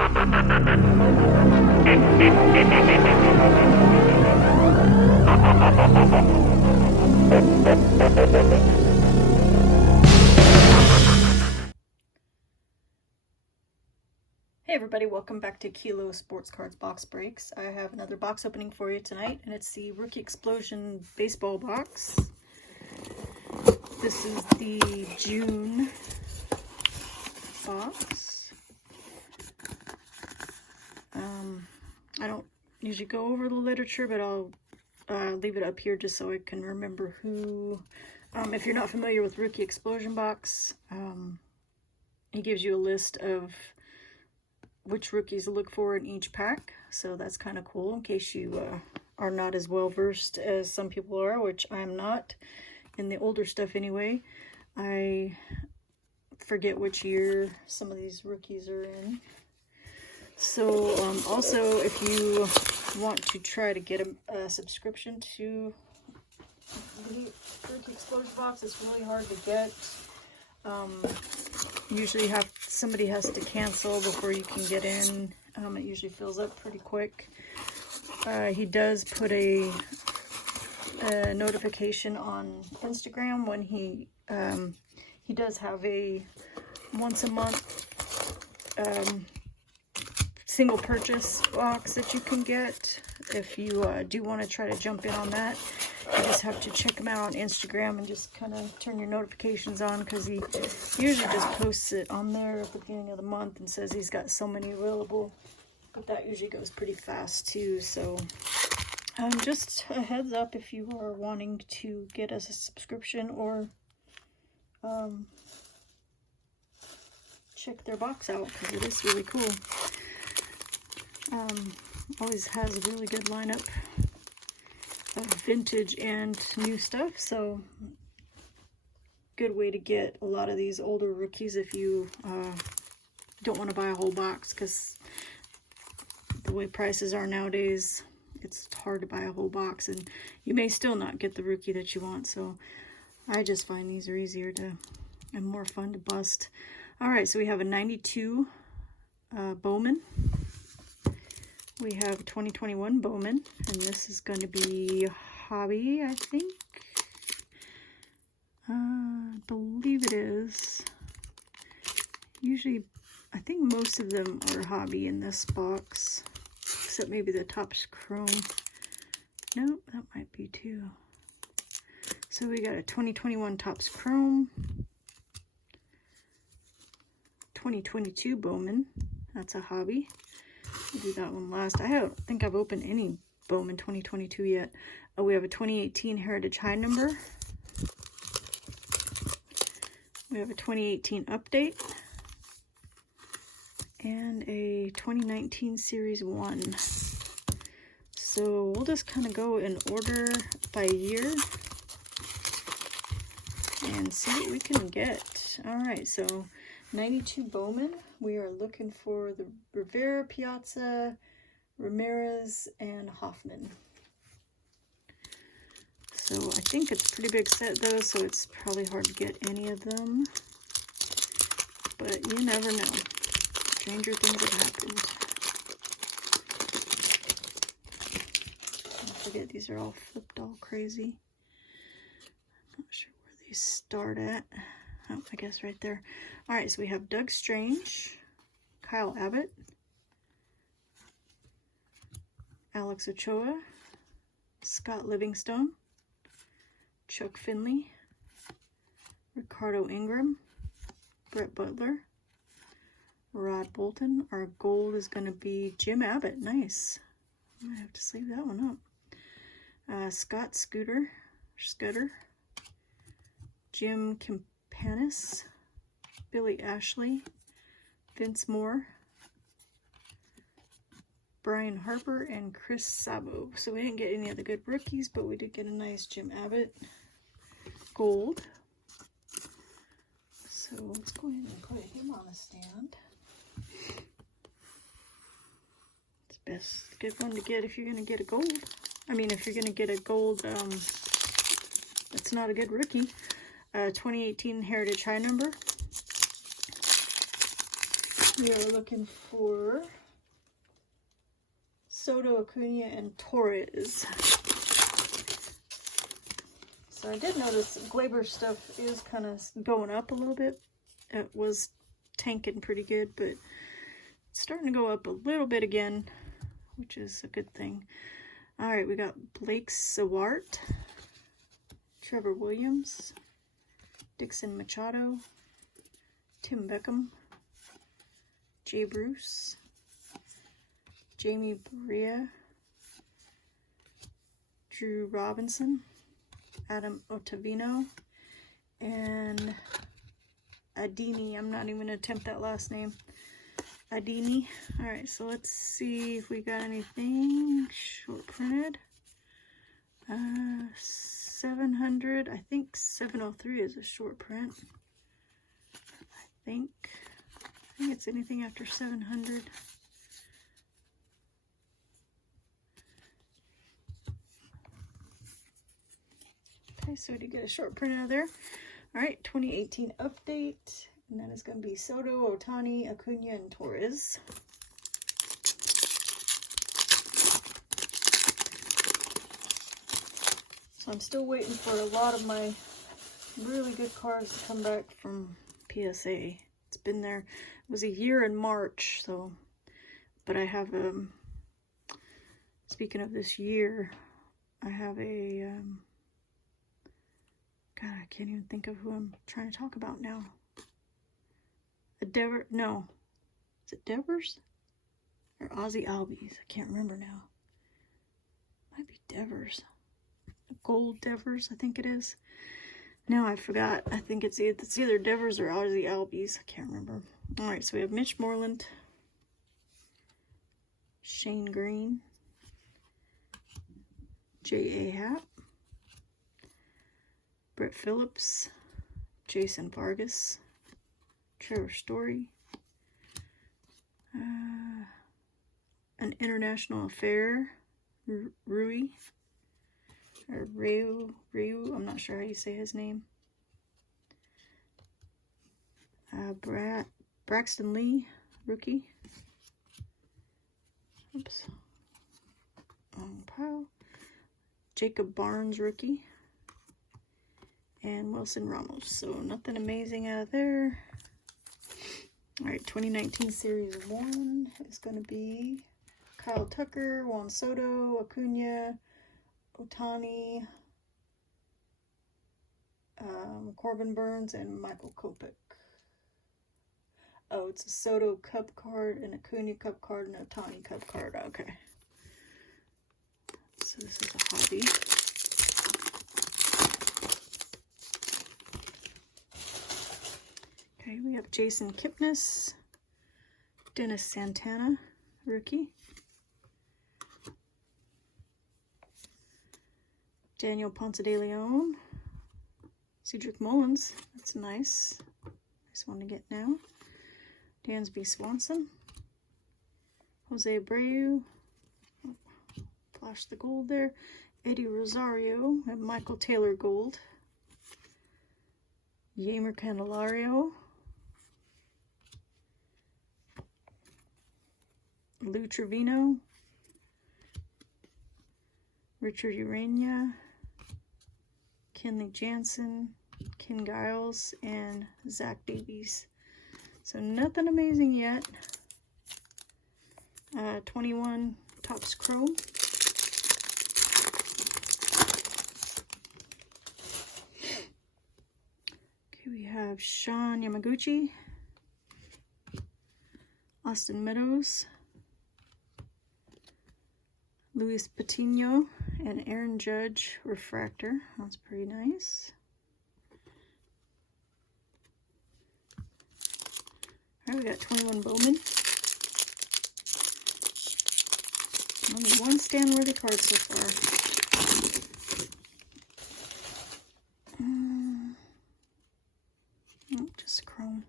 Hey everybody, welcome back to Kilo Sports Cards Box Breaks. I have another box opening for you tonight, and it's the Rookie Explosion Baseball box. This is the June box. I don't usually go over the literature, but I'll leave it up here just so I can remember who. If you're not familiar with Rookie Explosion box, he gives you a list of which rookies to look for in each pack, so that's kind of cool in case you are not as well versed as some people are, which I'm not in the older stuff anyway. I forget which year some of these rookies are in. So also, if you want to try to get a subscription to the Rookie Explosion box, it's really hard to get. Usually somebody has to cancel before you can get in. It usually fills up pretty quick. He does put a notification on Instagram when he does have a once a month single purchase box that you can get. If you do want to try to jump in on that, you just have to check him out on Instagram and just kind of turn your notifications on, because he usually just posts it on there at the beginning of the month and says he's got so many available, but that usually goes pretty fast too. So just a heads up if you are wanting to get us a subscription or check their box out, because it is really cool. Always has a really good lineup of vintage and new stuff, so good way to get a lot of these older rookies if you don't want to buy a whole box, because the way prices are nowadays, it's hard to buy a whole box and you may still not get the rookie that you want. So I just find these are easier to and more fun to bust. All right, so we have a 92 Bowman. We have 2021 Bowman, and this is going to be Hobby, I think. I believe it is. Usually, I think most of them are Hobby in this box, except maybe the Topps Chrome. Nope, that might be too. So we got a 2021 Topps Chrome, 2022 Bowman, that's a Hobby. We'll do that one last. I don't think I've opened any Bowman 2022 yet. We have a 2018 Heritage High number. We have a 2018 Update. And a 2019 Series 1. So we'll just kind of go in order by year and see what we can get. Alright, so 92 Bowman. We are looking for the Rivera, Piazza, Ramirez, and Hoffman. So I think it's a pretty big set though, so it's probably hard to get any of them. But you never know. Stranger things have happened. Don't forget, these are all flipped all crazy. Not sure where they start at. Oh, I guess right there. Alright, so we have Doug Strange, Kyle Abbott, Alex Ochoa, Scott Livingstone, Chuck Finley, Ricardo Ingram, Brett Butler, Rod Bolton. Our gold is going to be Jim Abbott. Nice. I might have to sleeve that one up. Scott Scudder, Jim Campanis, Billy Ashley, Vince Moore, Brian Harper, and Chris Sabo. So we didn't get any of the good rookies, but we did get a nice Jim Abbott gold. So let's go ahead and put him on a stand. It's best good one to get if you're going to get a gold. I mean, if you're going to get a gold, that's not a good rookie. 2018 Heritage High number. We are looking for Soto, Acuna, and Torres. So I did notice Gleyber stuff is kind of going up a little bit. It was tanking pretty good, but it's starting to go up a little bit again, which is a good thing. All right, we got Blake Sewart, Trevor Williams, Dixon Machado, Tim Beckham, Jay Bruce, Jamie Barea, Drew Robinson, Adam Ottavino, and Adini. I'm not even going to attempt that last name. Adini. Alright, so let's see if we got anything short printed. 700. I think 703 is a short print. I think it's anything after 700. Okay, so we did get a short print out of there. Alright, 2018 update. And that is going to be Soto, Ohtani, Acuna, and Torres. So I'm still waiting for a lot of my really good cards to come back from PSA. It's been there. It was a year in March, so. But I have, speaking of this year, I have a, God, I can't even think of who I'm trying to talk about now. No. Is it Devers? Or Ozzy Albies? I can't remember now. Might be Devers. Gold Devers, I think it is. Now I forgot. I think it's either Devers or Ozzy Albies. I can't remember. Alright, so we have Mitch Moreland, Shane Green, J.A. Happ, Brett Phillips, Jason Vargas, Trevor Story, An International Affair, Rui, or Ryu, I'm not sure how you say his name. Braxton Lee, rookie. Oops. Wrong pile. Jacob Barnes, rookie. And Wilson Ramos. So nothing amazing out of there. Alright, 2019 Series 1 is going to be Kyle Tucker, Juan Soto, Acuna, Ohtani, Corbin Burns, and Michael Kopech. Oh, it's a Soto Cup card, an Acuna Cup card, and an Ohtani Cup card. Okay. So this is a hobby. Okay, we have Jason Kipnis, Dennis Santana, rookie. Daniel Ponce de Leon, Cedric Mullins, that's nice. Nice one to get now. Dansby Swanson, Jose Abreu, oh, flash the gold there. Eddie Rosario and Michael Taylor gold. Yeimer Candelario, Lou Trevino, Richard Urania, Kenley Jansen, Ken Giles, and Zach Davies. So nothing amazing yet. 21 Topps Chrome. Okay, we have Sean Yamaguchi, Austin Meadows, Luis Patino, and Aaron Judge refractor. That's pretty nice. Alright, we got 21 Bowman. Only one stand-worthy card so far. Oh, just chrome.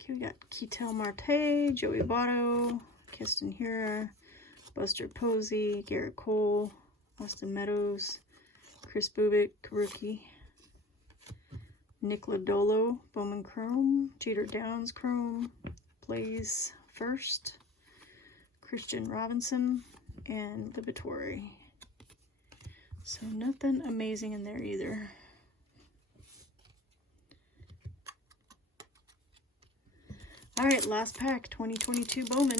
Okay, we got Ketel Marte, Joey Votto, Keston Hiura, Buster Posey, Garrett Cole, Austin Meadows, Chris Bubik, rookie, Nick Lodolo, Bowman Chrome, Jeter Downs Chrome, Blaze First, Christian Robinson, and Liberatore. So nothing amazing in there either. Alright, last pack, 2022 Bowman.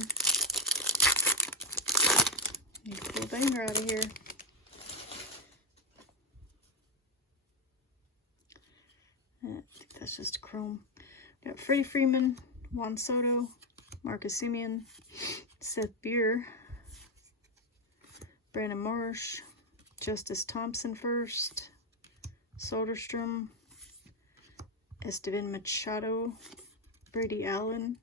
Need to pull a banger out of here. I think that's just a chrome. Got Freddie Freeman, Juan Soto, Marcus Semien, Seth Beer, Brandon Marsh, Justice Thompson first, Soderstrom, Esteban Machado, Brady Allen,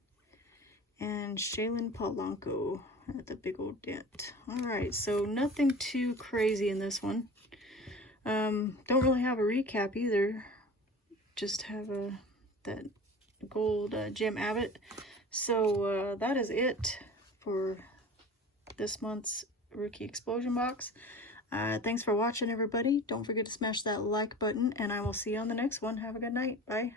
and Shaylen Polanco at the big old dent. Alright, so nothing too crazy in this one. Don't really have a recap either. Just have that gold Jim Abbott. So that is it for this month's Rookie Explosion box. Thanks for watching, everybody. Don't forget to smash that like button, and I will see you on the next one. Have a good night. Bye.